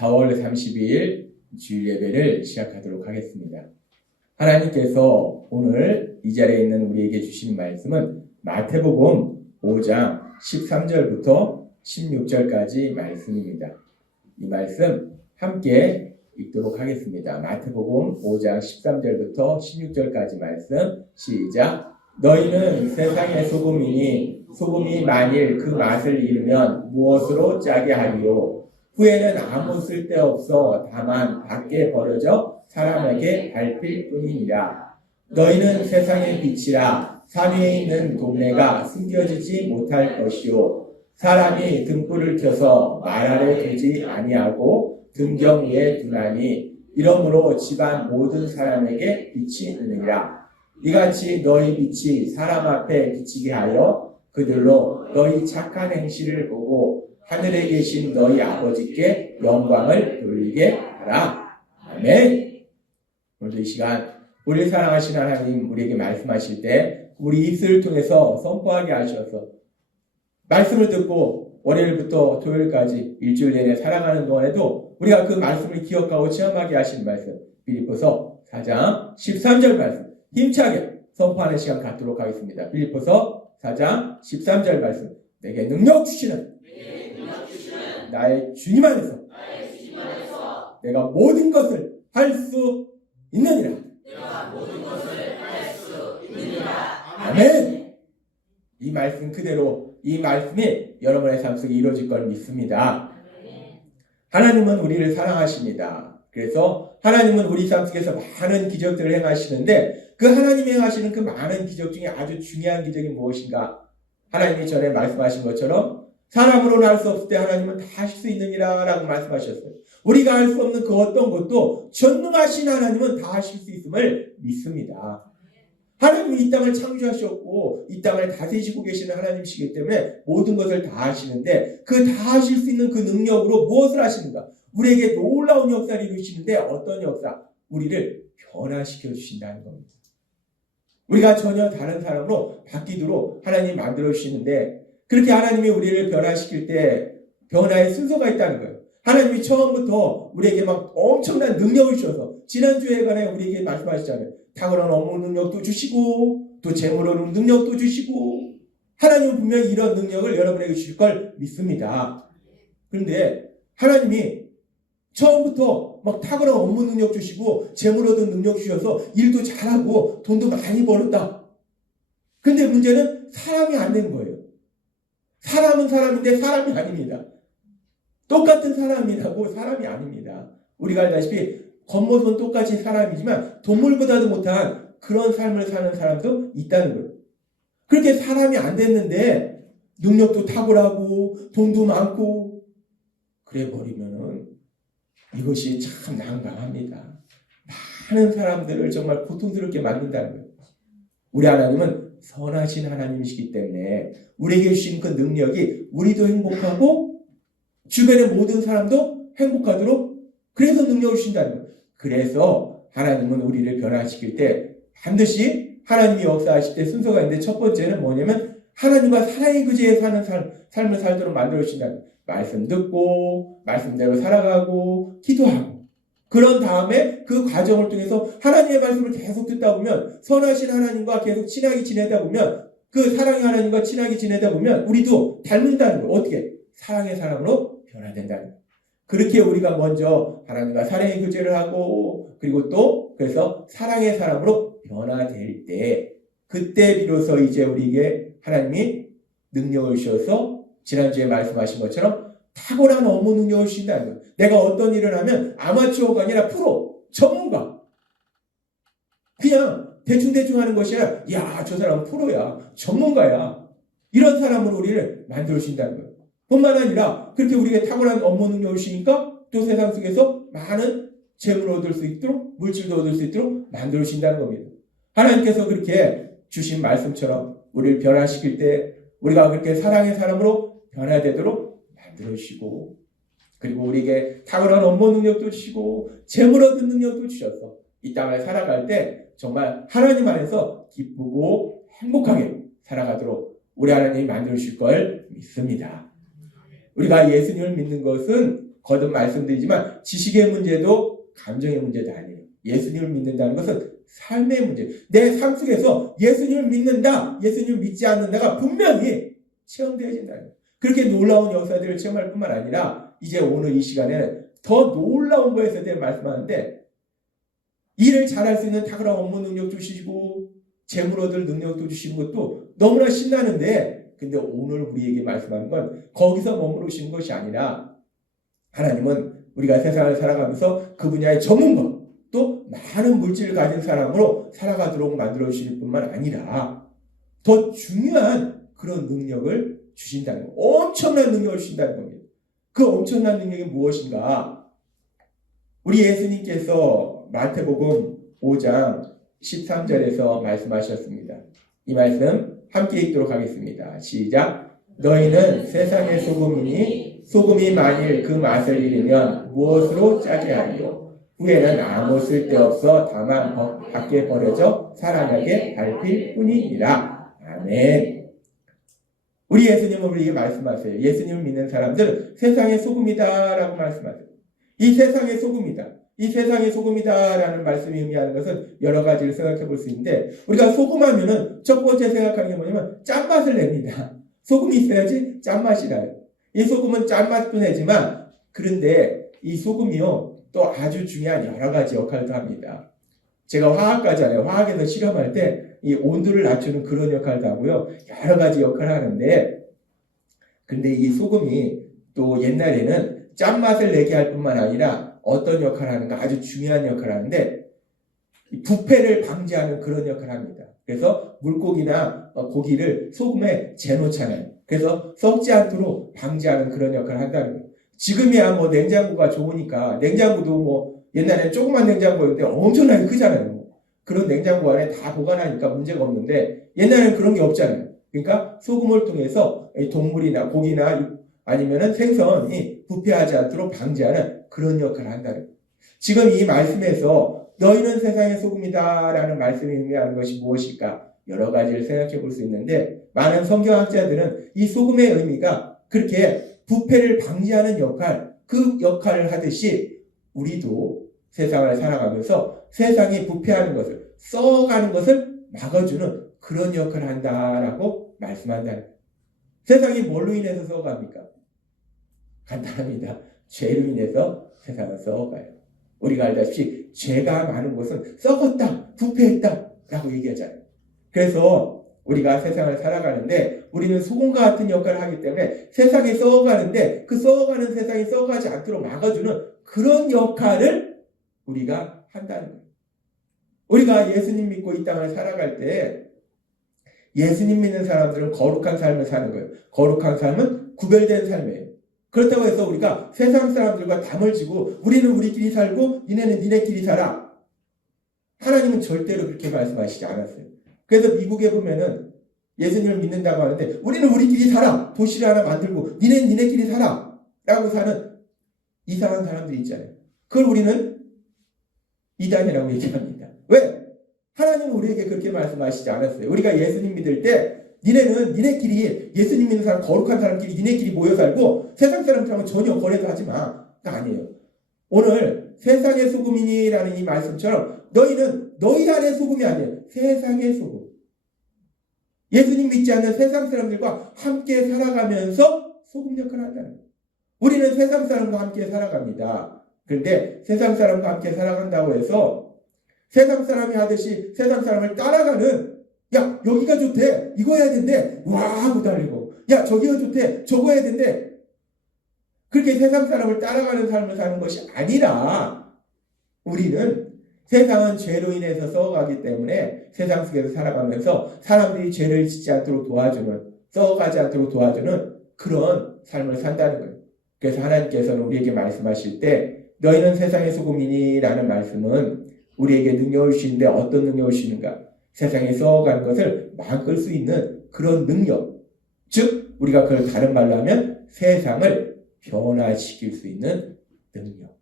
4월 30일 주일 예배를 시작하도록 하겠습니다. 하나님께서 오늘 이 자리에 있는 우리에게 주시는 말씀은 마태복음 5장 13절부터 16절까지 말씀입니다. 이 말씀 함께 읽도록 하겠습니다. 마태복음 5장 13절부터 16절까지 말씀 시작. 너희는 세상의 소금이니 소금이 만일 그 맛을 잃으면 무엇으로 짜게 하리요? 후에는 아무 쓸데없어 다만 밖에 버려져 사람에게 밟힐 뿐이니라. 너희는 세상의 빛이라. 산 위에 있는 동네가 숨겨지지 못할 것이요. 사람이 등불을 켜서 말 아래 두지 아니하고 등경 위에 두나니 이러므로 집안 모든 사람에게 빛이 있느니라. 이같이 너희 빛이 사람 앞에 비치게 하여 그들로 너희 착한 행실을 보고 하늘에 계신 너희 아버지께 영광을 돌리게 하라. 아멘. 오늘도 이 시간 우리를 사랑하시는 하나님 우리에게 말씀하실 때 우리 입술을 통해서 선포하게 하셔서 말씀을 듣고 월요일부터 토요일까지 일주일 내내 살아가는 동안에도 우리가 그 말씀을 기억하고 체험하게 하시는 말씀 빌립보서 4장 13절 말씀 힘차게 선포하는 시간 갖도록 하겠습니다. 빌립보서 4장 13절 말씀 내게 능력 주시는 나의 주님 안에서 내가 모든 것을 할 수 있느니라. 아멘. 이 말씀 그대로 이 말씀이 여러분의 삶 속에 이루어질 걸 믿습니다. 하나님은 우리를 사랑하십니다. 그래서 하나님은 우리 삶 속에서 많은 기적들을 행하시는데 그 하나님이 행하시는 그 많은 기적 중에 아주 중요한 기적이 무엇인가? 하나님이 전에 말씀하신 것처럼 사람으로는 할 수 없을 때 하나님은 다 하실 수 있느니라 라고 말씀하셨어요. 우리가 할 수 없는 그 어떤 것도 전능하신 하나님은 다 하실 수 있음을 믿습니다. 하나님이 이 땅을 창조하셨고 이 땅을 다스리시고 계시는 하나님이시기 때문에 모든 것을 다 하시는데 그 다 하실 수 있는 그 능력으로 무엇을 하시는가? 우리에게 놀라운 역사를 이루시는데 어떤 역사? 우리를 변화시켜 주신다는 겁니다. 우리가 전혀 다른 사람으로 바뀌도록 하나님이 만들어 주시는데 그렇게 하나님이 우리를 변화시킬 때 변화의 순서가 있다는 거예요. 하나님이 처음부터 우리에게 막 엄청난 능력을 주셔서 지난주에 관해 우리에게 말씀하셨잖아요. 탁월한 업무 능력도 주시고 또 재물 얻는 능력도 주시고 하나님은 분명히 이런 능력을 여러분에게 주실 걸 믿습니다. 그런데 하나님이 처음부터 막 탁월한 업무 능력 주시고 재물 얻는 능력 주셔서 일도 잘하고 돈도 많이 벌었다. 근데 문제는 사람이 안 되는 거예요. 사람은 사람인데 사람이 아닙니다. 똑같은 사람이라고 사람이 아닙니다. 우리가 알다시피 겉모습은 똑같이 사람이지만 동물보다도 못한 그런 삶을 사는 사람도 있다는 거예요. 그렇게 사람이 안 됐는데 능력도 탁월하고 돈도 많고 그래 버리면은 이것이 참 난감합니다. 많은 사람들을 정말 고통스럽게 만든다는 거예요. 우리 하나님은 선하신 하나님이시기 때문에 우리에게 주신 그 능력이 우리도 행복하고 주변의 모든 사람도 행복하도록 그래서 능력을 주신다는 거예요. 그래서 하나님은 우리를 변화시킬 때 반드시 하나님이 역사하실 때 순서가 있는데 첫 번째는 뭐냐면 하나님과 사랑의 교제에 사는 삶을 살도록 만들어 주신다는 거예요. 말씀 듣고 말씀대로 살아가고 기도하고 그런 다음에 그 과정을 통해서 하나님의 말씀을 계속 듣다 보면 선하신 하나님과 계속 친하게 지내다 보면 그 사랑의 하나님과 친하게 지내다 보면 우리도 닮는다는 거예요. 어떻게? 사랑의 사람으로 변화된다는 거예요. 그렇게 우리가 먼저 하나님과 사랑의 교제를 하고 그리고 또 그래서 사랑의 사람으로 변화될 때 그때 비로소 이제 우리에게 하나님이 능력을 주셔서 지난주에 말씀하신 것처럼 탁월한 업무 능력을 주신다는 거예요. 내가 어떤 일을 하면 아마추어가 아니라 프로, 전문가. 그냥 대충대충 하는 것이 아니라 야, 저 사람은 프로야, 전문가야. 이런 사람으로 우리를 만들어 주신다는 거예요. 뿐만 아니라 그렇게 우리에게 탁월한 업무 능력을 주시니까 또 세상 속에서 많은 재물을 얻을 수 있도록 물질도 얻을 수 있도록 만들어 주신다는 겁니다. 하나님께서 그렇게 주신 말씀처럼 우리를 변화시킬 때 우리가 그렇게 사랑의 사람으로 변화되도록 만들어 주시고 그리고 우리에게 탁월한 업무 능력도 주시고 재물 얻는 능력도 주셔서 이 땅을 살아갈 때 정말 하나님 안에서 기쁘고 행복하게 살아가도록 우리 하나님이 만들어 주실 걸 믿습니다. 우리가 예수님을 믿는 것은 거듭 말씀드리지만 지식의 문제도 감정의 문제도 아니에요. 예수님을 믿는다는 것은 삶의 문제. 내 삶 속에서 예수님을 믿는다, 예수님을 믿지 않는다가 분명히 체험되어진다는 거예요. 그렇게 놀라운 역사들을 체험할 뿐만 아니라 이제 오늘 이 시간에는 더 놀라운 것에 대해 말씀하는데, 일을 잘할 수 있는 탁월한 업무 능력 주시고 재물 얻을 능력도 주시는 것도 너무나 신나는데, 근데 오늘 우리에게 말씀하는 건 거기서 머무르시는 것이 아니라 하나님은 우리가 세상을 살아가면서 그 분야의 전문가, 또 많은 물질을 가진 사람으로 살아가도록 만들어주실 뿐만 아니라 더 중요한 그런 능력을 주신다는 거, 엄청난 능력을 주신다는 겁니다. 그 엄청난 능력이 무엇인가? 우리 예수님께서 마태복음 5장 13절에서 말씀하셨습니다. 이 말씀 함께 읽도록 하겠습니다. 시작. 너희는 세상의 소금이니 소금이 만일 그 맛을 잃으면 무엇으로 짜게 하리요? 후에는 아무 쓸데없어 다만 밖에 버려져 사람에게 밟힐 뿐이니라. 아멘. 우리 예수님은 우리에게 말씀하세요. 예수님을 믿는 사람들 세상의 소금이다라고 말씀하세요. 이 세상의 소금이다. 이 세상의 소금이다라는 말씀이 의미하는 것은 여러 가지를 생각해 볼 수 있는데, 우리가 소금하면은 첫 번째 생각하는 게 뭐냐면 짠맛을 냅니다. 소금이 있어야지 짠맛이 나요. 이 소금은 짠맛도 내지만, 그런데 이 소금이요 또 아주 중요한 여러 가지 역할도 합니다. 제가 화학과잖아요. 화학에서 실험할 때 이 온도를 낮추는 그런 역할도 하고요. 여러 가지 역할을 하는데, 근데 이 소금이 또 옛날에는 짠맛을 내게 할 뿐만 아니라 어떤 역할을 하는가, 아주 중요한 역할을 하는데 부패를 방지하는 그런 역할을 합니다. 그래서 물고기나 고기를 소금에 재놓잖아요. 그래서 썩지 않도록 방지하는 그런 역할을 한다는 거예요. 지금이야 뭐 냉장고가 좋으니까, 냉장고도 뭐 옛날에는 조그만 냉장고였는데 엄청나게 크잖아요. 그런 냉장고 안에 다 보관하니까 문제가 없는데, 옛날에는 그런 게 없잖아요. 그러니까 소금을 통해서 동물이나 고기나 아니면은 생선이 부패하지 않도록 방지하는 그런 역할을 한다는 거예요. 지금 이 말씀에서 너희는 세상의 소금이다라는 말씀이 의미하는 것이 무엇일까? 여러 가지를 생각해 볼 수 있는데, 많은 성경학자들은 이 소금의 의미가 그렇게 부패를 방지하는 역할, 그 역할을 하듯이 우리도 세상을 살아가면서 세상이 부패하는 것을, 썩어가는 것을 막아주는 그런 역할을 한다라고 말씀한다는 거예요. 세상이 뭘로 인해서 썩어갑니까? 간단합니다. 죄로 인해서 세상은 썩어가요. 우리가 알다시피 죄가 많은 곳은 썩었다, 부패했다 라고 얘기하잖아요. 그래서 우리가 세상을 살아가는데 우리는 소금과 같은 역할을 하기 때문에 세상이 썩어가는데 그 썩어가는 세상이 썩어가지 않도록 막아주는 그런 역할을 우리가 한다는 거예요. 우리가 예수님 믿고 이 땅을 살아갈 때 예수님 믿는 사람들은 거룩한 삶을 사는 거예요. 거룩한 삶은 구별된 삶이에요. 그렇다고 해서 우리가 세상 사람들과 담을 지고 우리는 우리끼리 살고 니네는 니네끼리 살아, 하나님은 절대로 그렇게 말씀하시지 않았어요. 그래서 미국에 보면은 예수님을 믿는다고 하는데 우리는 우리끼리 살아, 도시를 하나 만들고 니네는 니네끼리 살아 라고 사는 이상한 사람들이 있잖아요. 그걸 우리는 이단이라고 얘기합니다. 왜? 하나님은 우리에게 그렇게 말씀하시지 않았어요. 우리가 예수님 믿을 때 니네는 니네끼리, 예수님 믿는 사람, 거룩한 사람끼리 니네끼리 모여 살고 세상 사람들하고 전혀 거래도 하지 마. 아니에요. 오늘 세상의 소금이니라는 이 말씀처럼 너희는 너희 안의 소금이 아니에요. 세상의 소금. 예수님 믿지 않는 세상 사람들과 함께 살아가면서 소금 역할을 한다는 거예요. 우리는 세상 사람과 함께 살아갑니다. 그런데 세상 사람과 함께 살아간다고 해서 세상 사람이 하듯이 세상 사람을 따라가는, 야 여기가 좋대, 이거 해야 된대, 와 하고 달리고, 야 저기가 좋대, 저거 해야 된대, 그렇게 세상 사람을 따라가는 삶을 사는 것이 아니라 우리는 세상은 죄로 인해서 썩어가기 때문에 세상 속에서 살아가면서 사람들이 죄를 짓지 않도록 도와주는, 썩어가지 않도록 도와주는 그런 삶을 산다는 거예요. 그래서 하나님께서는 우리에게 말씀하실 때 너희는 세상의 소금이니 라는 말씀은 우리에게 능력을 주시는데 어떤 능력을 주시는가? 세상에 썩어가는 것을 막을 수 있는 그런 능력, 즉 우리가 그걸 다른 말로 하면 세상을 변화시킬 수 있는 능력.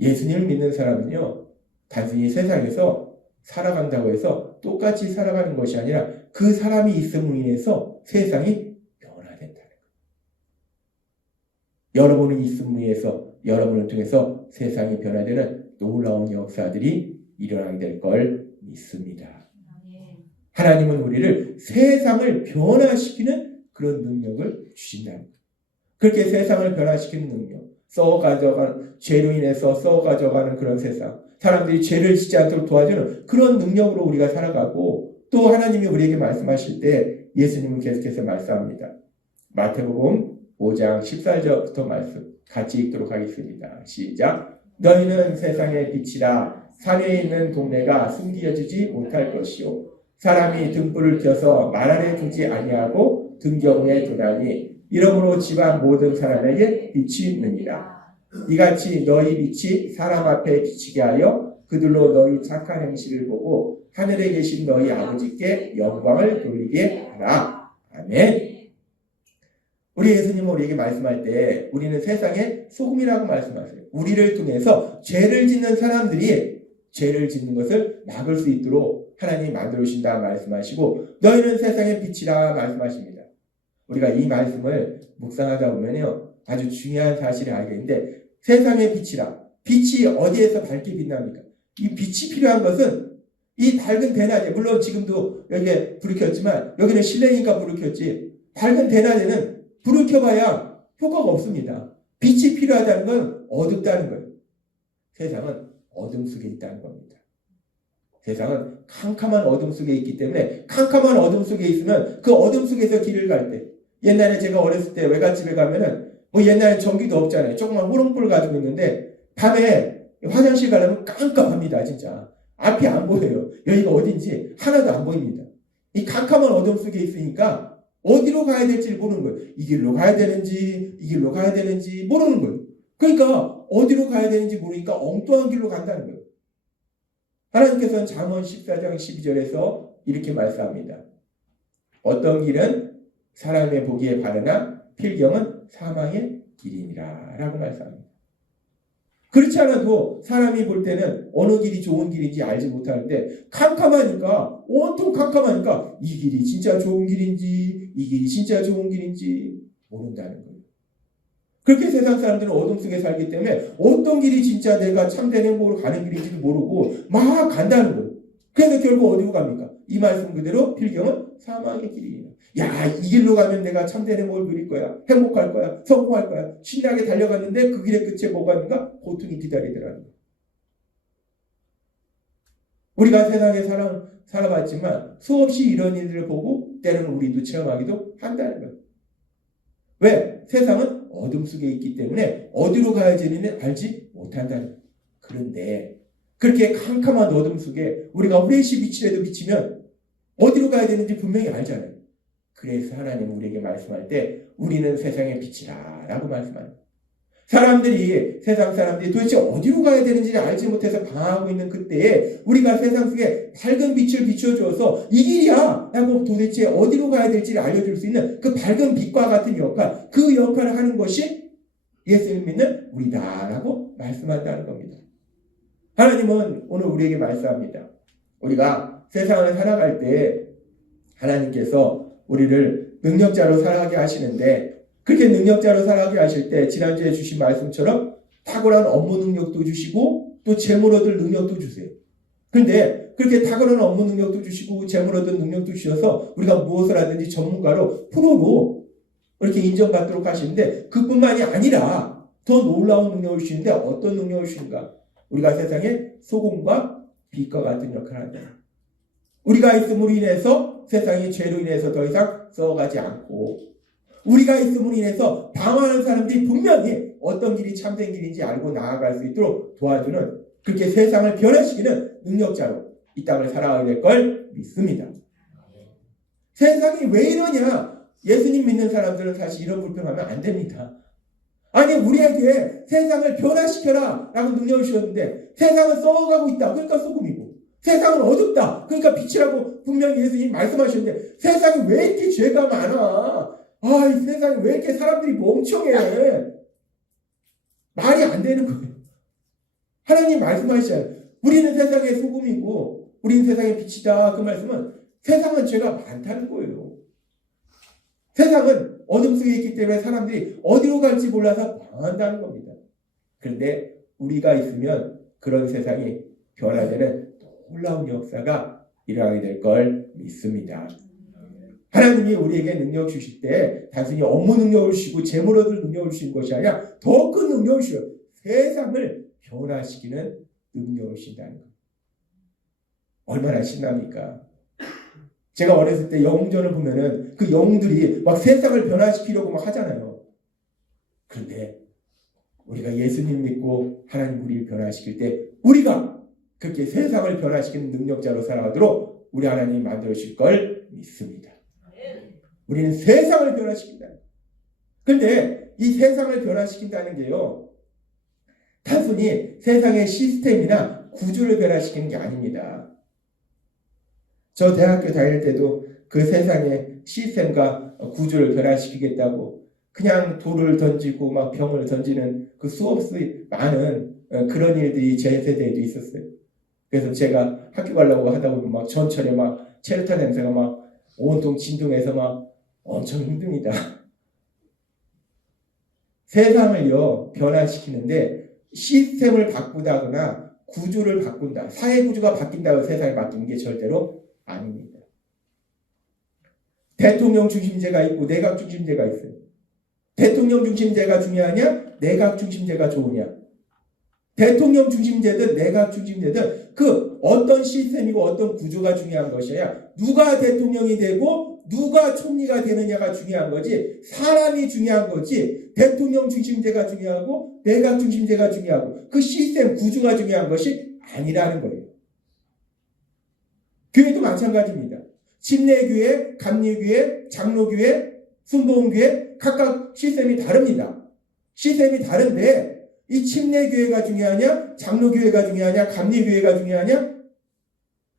예수님을 믿는 사람은요, 단순히 세상에서 살아간다고 해서 똑같이 살아가는 것이 아니라 그 사람이 있음으로 인해서 세상이 변화된다는 거예요. 여러분은 있음 위에서 여러분을 통해서 세상이 변화되는 놀라운 역사들이 일어나게 될 걸 믿습니다. 하나님은 우리를 세상을 변화시키는 그런 능력을 주신다. 그렇게 세상을 변화시키는 능력, 죄로 인해서 썩어 가져가는 그런 세상, 사람들이 죄를 짓지 않도록 도와주는 그런 능력으로 우리가 살아가고, 또 하나님이 우리에게 말씀하실 때 예수님은 계속해서 말씀합니다. 마태복음 5장 14절부터 말씀 같이 읽도록 하겠습니다. 시작. 너희는 세상의 빛이라. 산에 있는 동네가 숨겨지지 못할 것이요, 사람이 등불을 켜서 말 아래 두지 아니하고 등경에 두나니 이러므로 집안 모든 사람에게 빛이 있느니라. 이같이 너희 빛이 사람 앞에 비치게 하여 그들로 너희 착한 행실을 보고 하늘에 계신 너희 아버지께 영광을 돌리게 하라. 아멘. 우리 예수님은 우리에게 말씀할 때 우리는 세상의 소금이라고 말씀하세요. 우리를 통해서 죄를 짓는 사람들이 죄를 짓는 것을 막을 수 있도록 하나님이 만들어 주신다 말씀하시고, 너희는 세상의 빛이라 말씀하십니다. 우리가 이 말씀을 묵상하다 보면요, 아주 중요한 사실을 알게 되는데, 세상의 빛이라. 빛이 어디에서 밝게 빛납니까? 이 빛이 필요한 것은 이 밝은 대낮에, 물론 지금도 여기에 불을 켰지만 여기는 실내니까 불을 켰지, 밝은 대낮에는 불을 켜봐야 효과가 없습니다. 빛이 필요하다는 건 어둡다는 거예요. 세상은 어둠 속에 있다는 겁니다. 세상은 캄캄한 어둠 속에 있기 때문에, 캄캄한 어둠 속에 있으면 그 어둠 속에서 길을 갈 때, 옛날에 제가 어렸을 때 외갓집에 가면은 옛날엔 전기도 없잖아요. 조그만 호롱불을 가지고 있는데 밤에 화장실 가려면 깜깜합니다. 진짜 앞이 안 보여요. 여기가 어딘지 하나도 안 보입니다. 이 캄캄한 어둠 속에 있으니까 어디로 가야 될지 모르는 거예요. 이 길로 가야 되는지 이 길로 가야 되는지 모르는 거예요. 그러니까 어디로 가야 되는지 모르니까 엉뚱한 길로 간다는 거예요. 하나님께서는 잠언 14장 12절에서 이렇게 말씀합니다. 어떤 길은 사람의 보기에 바르나 필경은 사망의 길이니라 라고 말씀합니다. 그렇지 않아도 사람이 볼 때는 어느 길이 좋은 길인지 알지 못하는데, 캄캄하니까, 온통 캄캄하니까 이 길이 진짜 좋은 길인지 이 길이 진짜 좋은 길인지 모른다는 거예요. 그렇게 세상 사람들은 어둠 속에 살기 때문에 어떤 길이 진짜 내가 참된 행복으로 가는 길인지도 모르고 막 간다는 거예요. 그래서 결국 어디로 갑니까? 이 말씀 그대로 필경은 사망의 길이에요. 야, 이 길로 가면 내가 참된 행복을 누릴 거야. 행복할 거야. 성공할 거야. 신나게 달려갔는데 그 길의 끝에 뭐가 있는가? 고통이 기다리더라는 거예요. 우리가 세상에 살아봤지만 수없이 이런 일들을 보고 때로는 우리도 체험하기도 한다는 거예요. 왜? 세상은 어둠 속에 있기 때문에 어디로 가야 되는지 알지 못한다는 거예요. 그런데 그렇게 캄캄한 어둠 속에 우리가 후레쉬 빛이라도 비치면 어디로 가야 되는지 분명히 알잖아요. 그래서 하나님은 우리에게 말씀할 때 우리는 세상의 빛이라 라고 말씀합니다. 세상 사람들이 도대체 어디로 가야 되는지를 알지 못해서 방황하고 있는 그때에 우리가 세상 속에 밝은 빛을 비춰주어서 이 길이야 라고 도대체 어디로 가야 될지를 알려줄 수 있는 그 밝은 빛과 같은 역할, 그 역할을 하는 것이 예수님 믿는 우리다 라고 말씀한다는 겁니다. 하나님은 오늘 우리에게 말씀합니다. 우리가 세상을 살아갈 때 하나님께서 우리를 능력자로 살아가게 하시는데, 그렇게 능력자로 살아가게 하실 때 지난주에 주신 말씀처럼 탁월한 업무 능력도 주시고 또 재물 얻을 능력도 주세요. 그런데 그렇게 탁월한 업무 능력도 주시고 재물 얻을 능력도 주셔서 우리가 무엇을 하든지 전문가로 프로로 이렇게 인정받도록 하시는데, 그뿐만이 아니라 더 놀라운 능력을 주시는데 어떤 능력을 주시는가? 우리가 세상에 소금과 빛과 같은 역할을 한다. 우리가 있음으로 인해서 세상이 죄로 인해서 더 이상 썩어가지 않고, 우리가 있음으로 인해서 방황하는 사람들이 분명히 어떤 길이 참된 길인지 알고 나아갈 수 있도록 도와주는, 그렇게 세상을 변화시키는 능력자로 이 땅을 살아가게 될 걸 믿습니다. 세상이 왜 이러냐? 예수님 믿는 사람들은 사실 이런 불평하면 안 됩니다. 아니, 우리에게 세상을 변화시켜라 라고 능력을 주셨는데 세상은 썩어가고 있다. 그러니까 소금이고, 세상은 어둡다. 그러니까 빛이라고 분명히 예수님 말씀하셨는데 세상이 왜 이렇게 죄가 많아? 이 세상에 왜 이렇게 사람들이 멍청해? 말이 안 되는 거예요. 하나님 말씀하시잖아요. 우리는 세상의 소금이고 우리는 세상의 빛이다. 그 말씀은 세상은 죄가 많다는 거예요. 세상은 어둠 속에 있기 때문에 사람들이 어디로 갈지 몰라서 방황한다는 겁니다. 그런데 우리가 있으면 그런 세상이 변화되는 놀라운 역사가 일어나게 될 걸 믿습니다. 하나님이 우리에게 능력 주실 때 단순히 업무 능력을 주시고 재물 얻을 능력을 주시는 것이 아니라 더 큰 능력을 주셔요. 세상을 변화시키는 능력을 주신다는 것. 얼마나 신납니까? 제가 어렸을 때 영웅전을 보면은 그 영웅들이 막 세상을 변화시키려고 막 하잖아요. 그런데 우리가 예수님 믿고 하나님 우리를 변화시킬 때 우리가 그렇게 세상을 변화시키는 능력자로 살아가도록 우리 하나님이 만들어 주실 걸 믿습니다. 우리는 세상을 변화시킨다. 그런데 이 세상을 변화시킨다는 게요, 단순히 세상의 시스템이나 구조를 변화시키는 게 아닙니다. 저 대학교 다닐 때도 그 세상의 시스템과 구조를 변화시키겠다고 그냥 돌을 던지고 막 병을 던지는 그 수없이 많은 그런 일들이 제 세대에도 있었어요. 그래서 제가 학교 가려고 하다 보면 막 전철에 막 체류탄 냄새가 막 온통 진동해서 막 엄청 힘듭니다. 세상을요 변화시키는데 시스템을 바꾸다거나 구조를 바꾼다, 사회 구조가 바뀐다고 세상이 바뀌는 게 절대로 아닙니다. 대통령 중심제가 있고 내각 중심제가 있어요. 대통령 중심제가 중요하냐? 내각 중심제가 좋으냐? 대통령 중심제든 내각 중심제든 그 어떤 시스템이고 어떤 구조가 중요한 것이야. 누가 대통령이 되고 누가 총리가 되느냐가 중요한 거지 사람이 중요한 거지 대통령 중심제가 중요하고 내각 중심제가 중요하고 그 시스템 구조가 중요한 것이 아니라는 거예요. 교회도 마찬가지입니다. 침례교회, 감리교회, 장로교회, 순복음교회 각각 시스템이 다릅니다. 시스템이 다른데 이 침례교회가 중요하냐, 장로교회가 중요하냐, 감리교회가 중요하냐,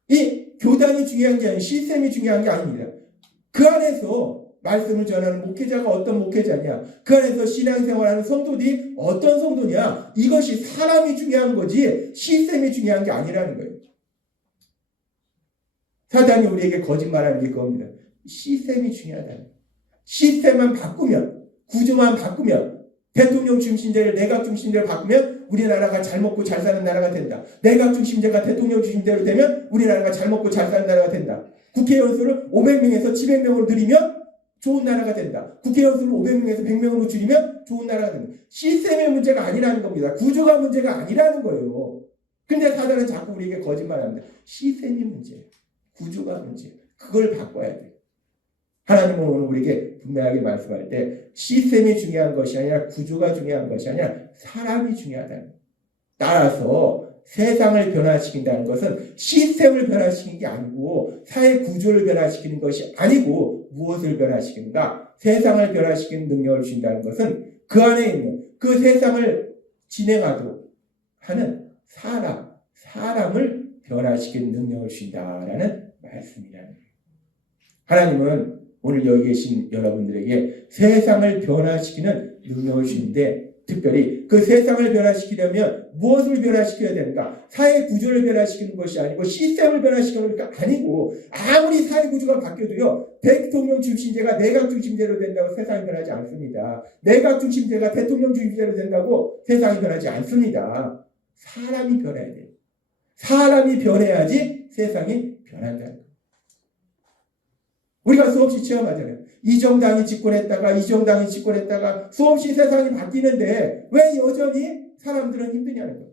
이 교단이 중요한 게 아니라 시스템이 중요한 게 아닙니다. 그 안에서 말씀을 전하는 목회자가 어떤 목회자냐, 그 안에서 신앙생활하는 성도들이 어떤 성도냐, 이것이 사람이 중요한 거지 시스템이 중요한 게 아니라는 거예요. 사단이 우리에게 거짓말하는 게 그겁니다. 시스템이 중요하다는 거예요. 시스템만 바꾸면, 구조만 바꾸면, 대통령 중심제를 내각 중심제로 바꾸면 우리나라가 잘 먹고 잘 사는 나라가 된다. 내각 중심제가 대통령 중심제로 되면 우리나라가 잘 먹고 잘 사는 나라가 된다. 국회의원 수를 500명에서 700명으로 늘리면 좋은 나라가 된다. 국회의원 수를 500명에서 100명으로 줄이면 좋은 나라가 된다. 시스템의 문제가 아니라는 겁니다. 구조가 문제가 아니라는 거예요. 근데 사단은 자꾸 우리에게 거짓말합니다. 시스템이 문제예요. 구조가 문제예요. 그걸 바꿔야 돼요. 하나님은 오늘 우리에게 분명하게 말씀할 때 시스템이 중요한 것이 아니라 구조가 중요한 것이 아니라 사람이 중요하다는 거예요. 따라서 세상을 변화시킨다는 것은 시스템을 변화시키는 게 아니고 사회 구조를 변화시키는 것이 아니고 무엇을 변화시키는가? 세상을 변화시키는 능력을 주신다는 것은 그 안에 있는 그 세상을 진행하도록 하는 사람을 변화시키는 능력을 주신다라는 말씀이라는 거예요. 하나님은 오늘 여기 계신 여러분들에게 세상을 변화시키는 능력을 주시는데 특별히 그 세상을 변화시키려면 무엇을 변화시켜야 되는가? 사회 구조를 변화시키는 것이 아니고 시스템을 변화시키는 것이 아니고 아무리 사회 구조가 바뀌어도요. 대통령 중심제가 내각 중심제로 된다고 세상이 변하지 않습니다. 내각 중심제가 대통령 중심제로 된다고 세상이 변하지 않습니다. 사람이 변해야 돼요. 사람이 변해야지 세상이 변한다는 거예요. 우리가 수없이 체험하잖아요. 이 정당이 집권했다가 이 정당이 집권했다가 수없이 세상이 바뀌는데 왜 여전히 사람들은 힘드냐는 거예요.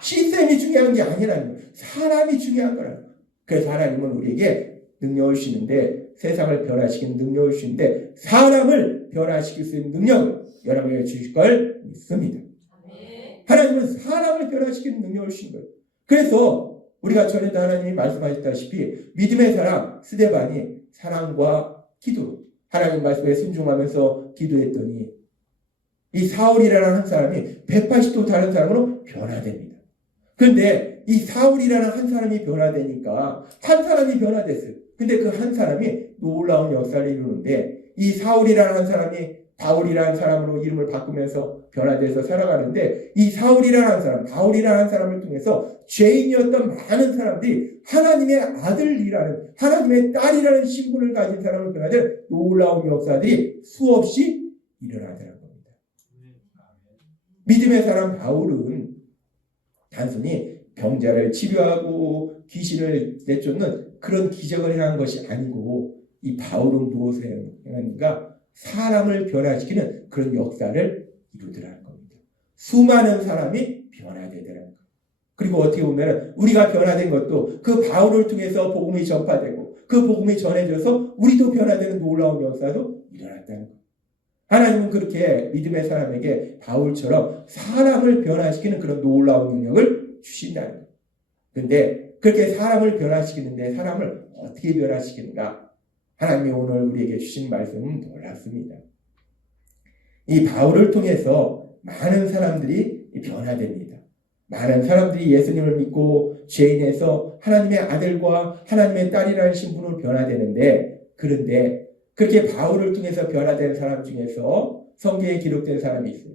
시스템이 중요한 게 아니라는 거예요. 사람이 중요한 거라는 거예요. 그래서 하나님은 우리에게 능력을 주시는데 세상을 변화시키는 능력을 주시는데 사람을 변화시킬 수 있는 능력을 여러분에게 주실 걸 믿습니다. 하나님은 사람을 변화시키는 능력을 주신 거예요. 그래서 우리가 전에도 하나님이 말씀하셨다시피 믿음의 사람 스데반이 사랑과 기도, 하나님 말씀에 순종하면서 기도했더니 이 사울이라는 한 사람이 180도 다른 사람으로 변화됩니다. 그런데 이 사울이라는 한 사람이 변화되니까 한 사람이 변화됐어요. 근데 그 한 사람이 놀라운 역사를 이루는데 이 사울이라는 한 사람이 바울이라는 사람으로 이름을 바꾸면서 변화돼서 살아가는데 이 사울이라는 사람, 바울이라는 사람을 통해서 죄인이었던 많은 사람들이 하나님의 아들이라는 하나님의 딸이라는 신분을 가진 사람을 변화된 놀라운 역사들이 수없이 일어나더라는 겁니다. 믿음의 사람 바울은 단순히 병자를 치료하고 귀신을 내쫓는 그런 기적을 행한 것이 아니고 이 바울은 무엇을 행하는가? 사람을 변화시키는 그런 역사를 이루더라는 겁니다. 수많은 사람이 변화되더라는 겁니다. 그리고 어떻게 보면 우리가 변화된 것도 그 바울을 통해서 복음이 전파되고 그 복음이 전해져서 우리도 변화되는 놀라운 역사도 일어났다는 겁니다. 하나님은 그렇게 믿음의 사람에게 바울처럼 사람을 변화시키는 그런 놀라운 능력을 주신다는 거예요. 그런데 그렇게 사람을 변화시키는데 사람을 어떻게 변화시키는가? 하나님이 오늘 우리에게 주신 말씀은 놀랍습니다. 이 바울을 통해서 많은 사람들이 변화됩니다. 많은 사람들이 예수님을 믿고 죄인에서 하나님의 아들과 하나님의 딸이라는 신분으로 변화되는데, 그런데 그렇게 바울을 통해서 변화된 사람 중에서 성경에 기록된 사람이 있어요.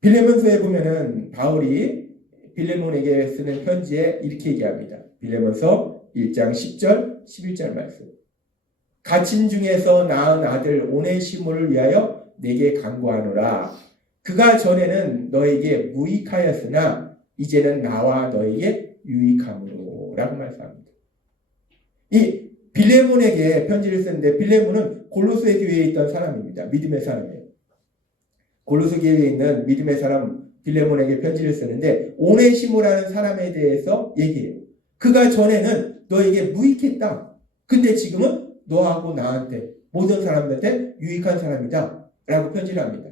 빌레몬서에 보면은 바울이 빌레몬에게 쓰는 편지에 이렇게 얘기합니다. 빌레몬서 1장 10절 11절 말씀. 갇힌 중에서 낳은 아들 오네시모를 위하여 내게 간구하노라. 그가 전에는 너에게 무익하였으나 이제는 나와 너에게 유익함으로 라고 말씀합니다. 이 빌레몬에게 편지를 썼는데, 빌레몬은 골로새 교회에 있던 사람입니다. 믿음의 사람이에요. 골로새 교회에 있는 믿음의 사람 빌레몬에게 편지를 쓰는데 오네시모라는 사람에 대해서 얘기해요. 그가 전에는 너에게 무익했다. 근데 지금은 너하고 나한테 모든 사람들한테 유익한 사람이다 라고 편지를 합니다.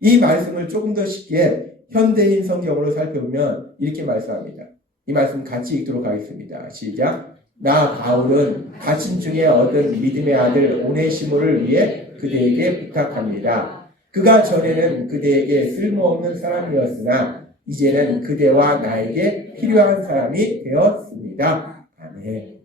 이 말씀을 조금 더 쉽게 현대인 성경으로 살펴보면 이렇게 말씀합니다. 이 말씀 같이 읽도록 하겠습니다. 시작. 나 바울은 갇힌 중에 얻은 믿음의 아들 오네시모를 위해 그대에게 부탁합니다. 그가 전에는 그대에게 쓸모없는 사람이었으나 이제는 그대와 나에게 필요한 사람이 되었습니다. 아멘.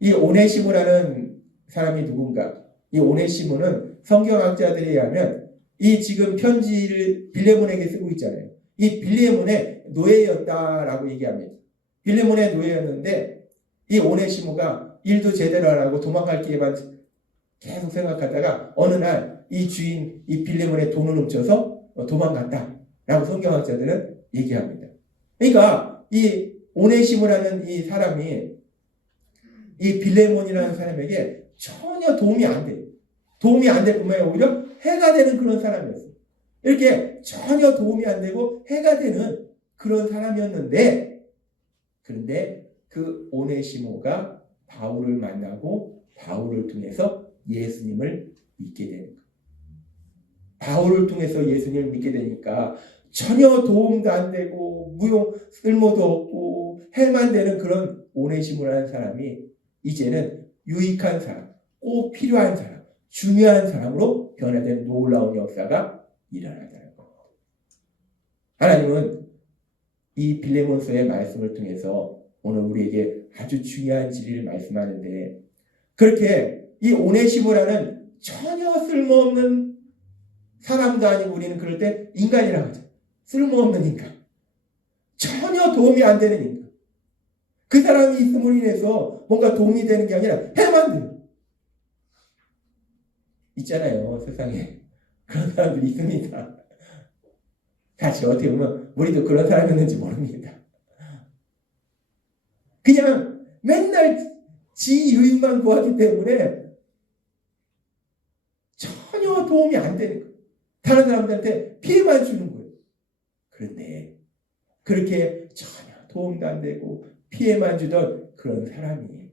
이 오네시모라는 사람이 누군가? 이 오네시모는 성경학자들에 의하면 이 지금 편지를 빌레몬에게 쓰고 있잖아요. 이 빌레몬의 노예였다라고 얘기합니다. 빌레몬의 노예였는데 이 오네시모가 일도 제대로 안 하고 도망갈 기회만 계속 생각하다가 어느 날 이 주인 이 빌레몬의 돈을 훔쳐서 도망갔다라고 성경학자들은 얘기합니다. 그러니까 이 오네시모라는 이 사람이 이 빌레몬이라는 사람에게 전혀 도움이 안 돼요. 도움이 안 될 뿐만 아니라 오히려 해가 되는 그런 사람이었어요. 이렇게 전혀 도움이 안 되고 해가 되는 그런 사람이었는데, 그런데 그 오네시모가 바울을 만나고 바울을 통해서 예수님을 믿게 되는 거예요. 바울을 통해서 예수님을 믿게 되니까 전혀 도움도 안 되고 쓸모도 없고 해만 되는 그런 오네시모라는 사람이 이제는 유익한 사람, 꼭 필요한 사람, 중요한 사람으로 변화된 놀라운 역사가 일어나더라는 겁니다. 하나님은 이 빌레몬서의 말씀을 통해서 오늘 우리에게 아주 중요한 진리를 말씀하는데, 그렇게 이 오네시모라는 전혀 쓸모없는 사람도 아니고 우리는 그럴 때 인간이라고 하죠. 쓸모없는 인간. 전혀 도움이 안 되는 인간. 그 사람이 있음으로 인해서 뭔가 도움이 되는 게 아니라 해만 돼요. 있잖아요, 세상에. 그런 사람들이 있습니다. 사실 어떻게 보면 우리도 그런 사람이었는지 모릅니다. 그냥 맨날 지 유익만 구하기 때문에 전혀 도움이 안 되는 거예요. 다른 사람들한테 피해만 주는 거예요. 그런데 그렇게 전혀 도움도 안 되고 피해만 주던 그런 사람이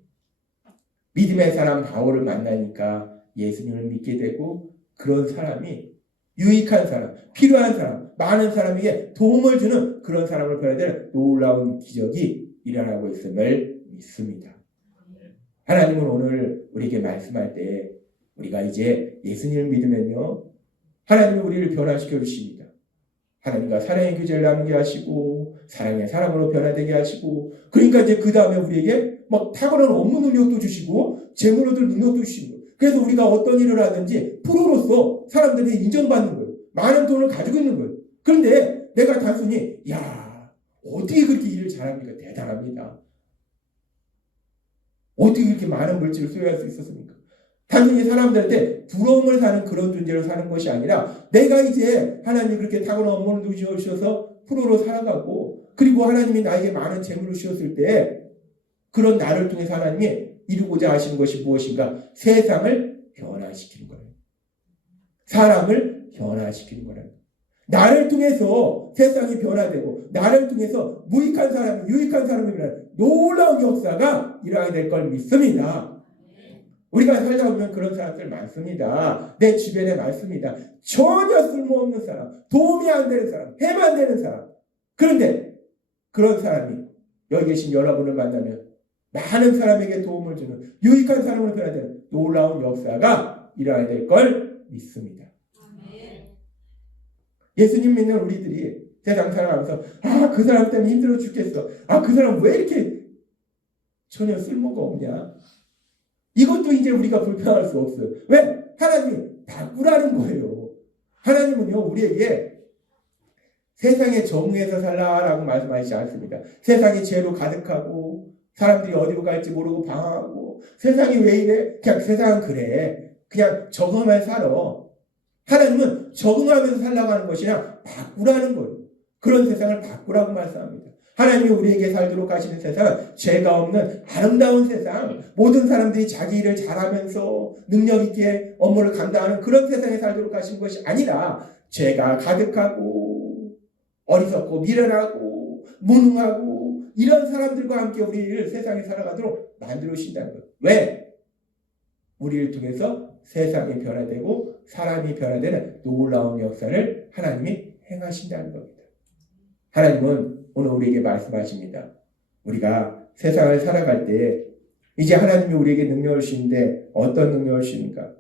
믿음의 사람 바울을 만나니까 예수님을 믿게 되고, 그런 사람이 유익한 사람, 필요한 사람, 많은 사람에게 도움을 주는 그런 사람을 변화되는 놀라운 기적이 일어나고 있음을 믿습니다. 하나님은 오늘 우리에게 말씀할 때 우리가 이제 예수님을 믿으면요, 하나님은 우리를 변화시켜 주십니다. 하나님과 사랑의 교제를 나누게 하시고 사랑의 사람으로 변화되게 하시고, 그러니까 이제 그 다음에 우리에게 막 탁월한 업무 능력도 주시고 재물 얻을 능력도 주시는 거예요. 그래서 우리가 어떤 일을 하든지 프로로서 사람들이 인정받는 거예요. 많은 돈을 가지고 있는 거예요. 그런데 내가 단순히 야 어떻게 그렇게 일을 잘합니까? 대단합니다. 어떻게 그렇게 많은 물질을 소유할 수 있었습니까? 단순히 사람들한테 부러움을 사는 그런 존재로 사는 것이 아니라 내가 이제 하나님이 그렇게 타고난 업무를 주셔서 프로로 살아가고 그리고 하나님이 나에게 많은 재물을 주셨을 때 그런 나를 통해서 하나님이 이루고자 하시는 것이 무엇인가? 세상을 변화시키는 거예요. 사람을 변화시키는 거예요. 나를 통해서 세상이 변화되고 나를 통해서 무익한 사람이 유익한 사람이 변하는 놀라운 역사가 일어나게 될 걸 믿습니다. 우리가 살다 보면 그런 사람들 많습니다. 내 주변에 많습니다. 전혀 쓸모없는 사람, 도움이 안 되는 사람, 해만 되는 사람. 그런데 그런 사람이 여기 계신 여러분을 만나면 많은 사람에게 도움을 주는 유익한 사람으로 변화되는 놀라운 역사가 일어나게 될 걸 믿습니다. 예수님 믿는 우리들이 세상 살아가면서 그 사람 때문에 힘들어 죽겠어. 그 사람 왜 이렇게 전혀 쓸모가 없냐. 이것도 이제 우리가 불평할 수 없어요. 왜? 하나님이 바꾸라는 거예요. 하나님은요 우리에게 세상에 적응해서 살라라고 말씀하시지 않습니다. 세상이 죄로 가득하고 사람들이 어디로 갈지 모르고 방황하고 세상이 왜 이래? 그냥 세상은 그래. 그냥 적응하면 살아. 하나님은 적응하면서 살라고 하는 것이 아니라 바꾸라는 거예요. 그런 세상을 바꾸라고 말씀합니다. 하나님이 우리에게 살도록 하시는 세상은 죄가 없는 아름다운 세상, 모든 사람들이 자기 일을 잘하면서 능력 있게 업무를 감당하는 그런 세상에 살도록 하신 것이 아니라 죄가 가득하고 어리석고 미련하고 무능하고 이런 사람들과 함께 우리를 세상에 살아가도록 만들어 주신다는 거예요. 왜? 우리를 통해서 세상이 변화되고 사람이 변화되는 놀라운 역사를 하나님이 행하신다는 겁니다. 하나님은 오늘 우리에게 말씀하십니다. 우리가 세상을 살아갈 때 이제 하나님이 우리에게 능력을 주시는데 어떤 능력을 주십니까?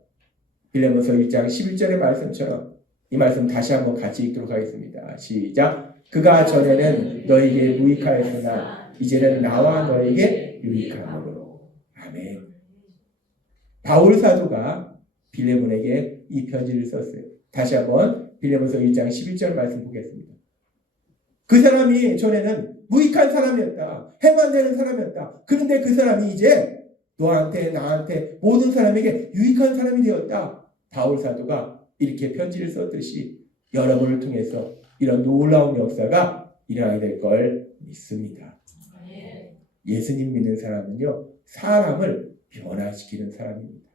빌레몬서 1장 11절의 말씀처럼 이 말씀 다시 한번 같이 읽도록 하겠습니다. 시작. 그가 전에는 너에게 무익하였으나 이제는 나와 너에게 유익함으로. 아멘. 바울 사도가 빌레몬에게 이 편지를 썼어요. 다시 한번 빌레몬서 1장 11절 말씀 보겠습니다. 그 사람이 전에는 무익한 사람이었다. 해만 되는 사람이었다. 그런데 그 사람이 이제 너한테 나한테 모든 사람에게 유익한 사람이 되었다. 바울 사도가 이렇게 편지를 썼듯이 여러분을 통해서 이런 놀라운 역사가 일어나게 될 걸 믿습니다. 예수님 믿는 사람은요. 사람을 변화시키는 사람입니다.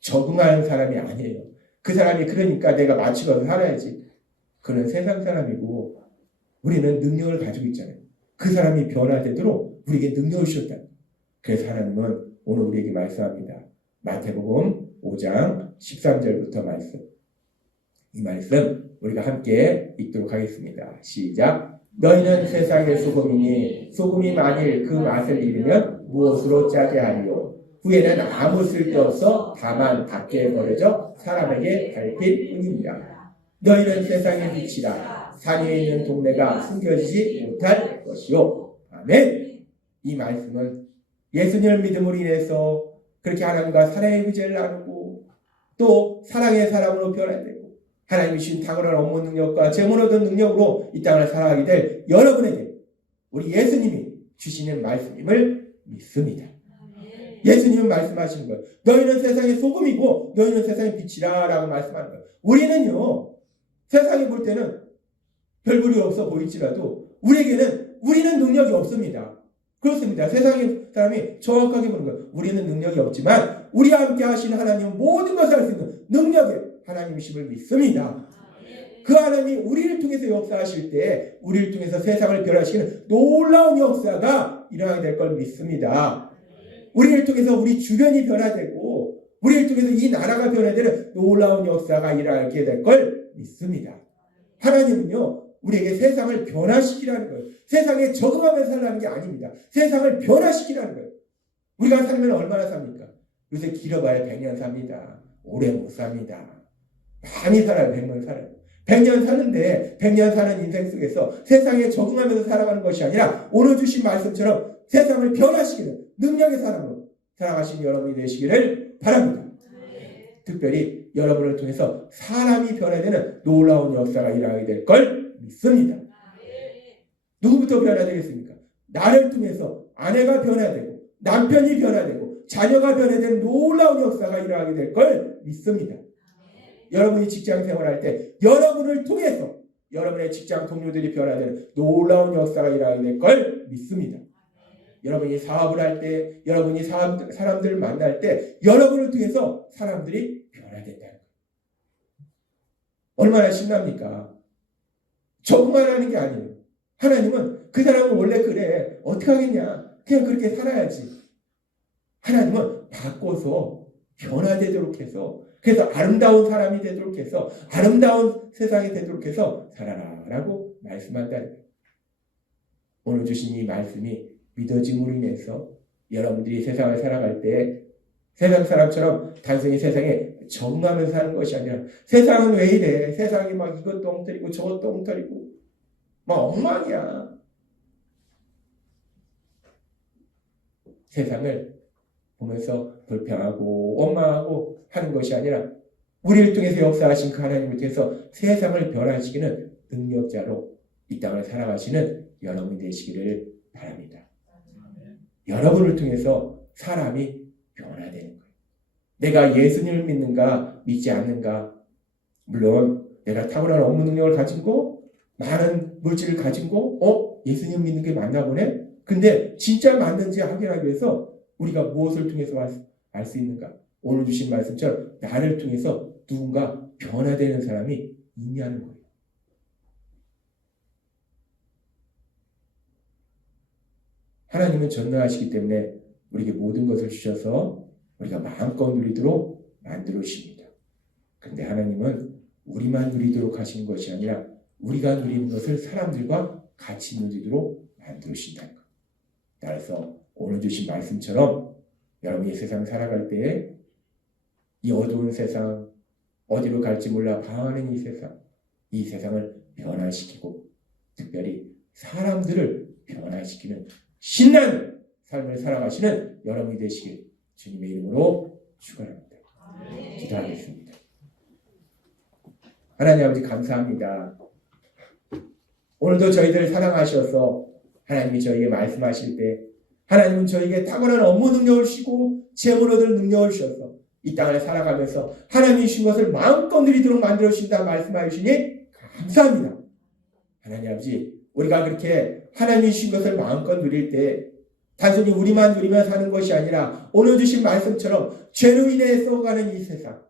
적응하는 사람이 아니에요. 그 사람이 그러니까 내가 맞추어서 살아야지. 그는 세상 사람이고 우리는 능력을 가지고 있잖아요. 그 사람이 변화되도록 우리에게 능력을 주셨다. 그래서 하나님은 오늘 우리에게 말씀합니다. 마태복음 5장 13절부터 말씀. 이 말씀 우리가 함께 읽도록 하겠습니다. 시작. 너희는 세상의 소금이니 소금이 만일 그 맛을 잃으면 무엇으로 짜게 하리요. 후에는 아무 쓸데없어 다만 밖에 버려져 사람에게 밟힐 뿐입니다. 너희는 세상의 빛이라. 산 위에 있는 동네가 숨겨지지 못할 것이요. 아멘. 이 말씀은 예수님을 믿음으로 인해서 그렇게 하나님과 사랑의 의지를 나누고 또 사랑의 사람으로 변화되고 하나님이 주신 탁월한 업무 능력과 재물 얻은 능력으로 이 땅을 살아가게 될 여러분에게 우리 예수님이 주시는 말씀임을 믿습니다. 예수님은 말씀하시는 거예요. 너희는 세상의 소금이고 너희는 세상의 빛이라 라고 말씀하는 거예요. 우리는요. 세상이 볼 때는 별볼이 없어 보일지라도 우리는 능력이 없습니다. 그렇습니다. 세상의 사람이 정확하게 보는 거예요. 우리는 능력이 없지만 우리와 함께 하시는 하나님은 모든 것을 할 수 있는 능력의 하나님이심을 믿습니다. 그 하나님이 우리를 통해서 역사하실 때 우리를 통해서 세상을 변화시키는 놀라운 역사가 일어나게 될 걸 믿습니다. 우리를 통해서 우리 주변이 변화되고 우리를 통해서 이 나라가 변화되는 놀라운 역사가 일어나게 될 걸 믿습니다. 하나님은요. 우리에게 세상을 변화시키라는 거예요. 세상에 적응하면서 살라는 게 아닙니다. 세상을 변화시키라는 거예요. 우리가 살면 얼마나 삽니까? 요새 길어봐야 100년 삽니다. 오래 못 삽니다. 많이 살아요. 100년 살아요. 100년 사는데 100년 사는 인생 속에서 세상에 적응하면서 살아가는 것이 아니라 오늘 주신 말씀처럼 세상을 변화시키는 능력의 사람으로 살아가신 여러분이 되시기를 바랍니다. 특별히 여러분을 통해서 사람이 변화되는 놀라운 역사가 일어나게 될 걸 믿습니다. 누구부터 변화되겠습니까? 나를 통해서 아내가 변화되고 남편이 변화되고 자녀가 변화되는 놀라운 역사가 일어나게 될 걸 믿습니다. 여러분이 직장 생활할 때 여러분을 통해서 여러분의 직장 동료들이 변화되는 놀라운 역사가 일어나게 될 걸 믿습니다. 여러분이 사업을 할 때, 여러분이 사람들을 만날 때 여러분을 통해서 사람들이 변화된다는 거예요. 얼마나 신납니까? 저것만 하는 게 아니에요. 하나님은 그 사람은 원래 그래. 어떻게 하겠냐. 그냥 그렇게 살아야지. 하나님은 바꿔서 변화되도록 해서, 그래서 아름다운 사람이 되도록 해서, 아름다운 세상이 되도록 해서 살아라 라고 말씀한다는 거예요. 오늘 주신 이 말씀이 믿어짐으로 인해서 여러분들이 세상을 살아갈 때 세상 사람처럼 단순히 세상에 적응하면서 사는 것이 아니라, 세상은 왜 이래? 세상이 막 이것도 엉터리고 저것도 엉터리고 막 엉망이야. 세상을 보면서 불평하고 원망하고 하는 것이 아니라 우리를 통해서 역사하신 그 하나님을 통해서 세상을 변화시키는 능력자로 이 땅을 살아가시는 여러분이 되시기를 바랍니다. 여러분을 통해서 사람이 변화되는 거예요. 내가 예수님을 믿는가 믿지 않는가, 물론 내가 탁월한 업무 능력을 가지고 많은 물질을 가지고 예수님 믿는 게 맞나 보네? 근데 진짜 맞는지 확인하기 위해서 우리가 무엇을 통해서 알 수 있는가? 오늘 주신 말씀처럼 나를 통해서 누군가 변화되는 사람이 있냐는 거예요. 하나님은 전능하시기 때문에 우리에게 모든 것을 주셔서 우리가 마음껏 누리도록 만들어 주십니다. 그런데 하나님은 우리만 누리도록 하시는 것이 아니라 우리가 누리는 것을 사람들과 같이 누리도록 만들어 주신다는 것. 따라서 오늘 주신 말씀처럼 여러분이 세상 살아갈 때 이 어두운 세상, 어디로 갈지 몰라 방황하는 이 세상을 변화시키고 특별히 사람들을 변화시키는 신나는 삶을 살아가시는 여러분이 되시길 주님의 이름으로 축원합니다. 기도하겠습니다. 하나님 아버지 감사합니다. 오늘도 저희들을 사랑하셔서 하나님이 저희에게 말씀하실 때 하나님은 저희에게 탁월한 업무 능력을 주시고 재물 얻을 능력을 주셔서 이 땅을 살아가면서 하나님이 주신 것을 마음껏 누리도록 만들어 주신다 말씀하여 주시니 감사합니다. 하나님 아버지, 우리가 그렇게 하나님이 주신 것을 마음껏 누릴 때 단순히 우리만 누리며 사는 것이 아니라 오늘 주신 말씀처럼 죄로 인해 썩어가는 이 세상,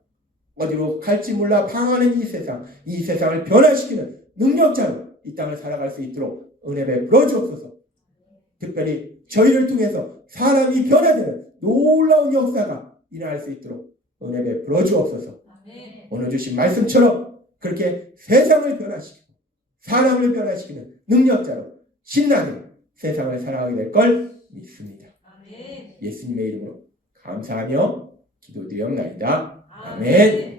어디로 갈지 몰라 방황하는 이 세상을 변화시키는 능력자로 이 땅을 살아갈 수 있도록 은혜 베풀어 주옵소서. 특별히 저희를 통해서 사람이 변화되는 놀라운 역사가 일어날 수 있도록 은혜 베풀어 주옵소서. 오늘 주신 말씀처럼 그렇게 세상을 변화시키고 사람을 변화시키는 능력자로 신나게 세상을 살아가게 될 걸 믿습니다. 예수님의 이름으로 감사하며 기도드리옵나이다. 아멘.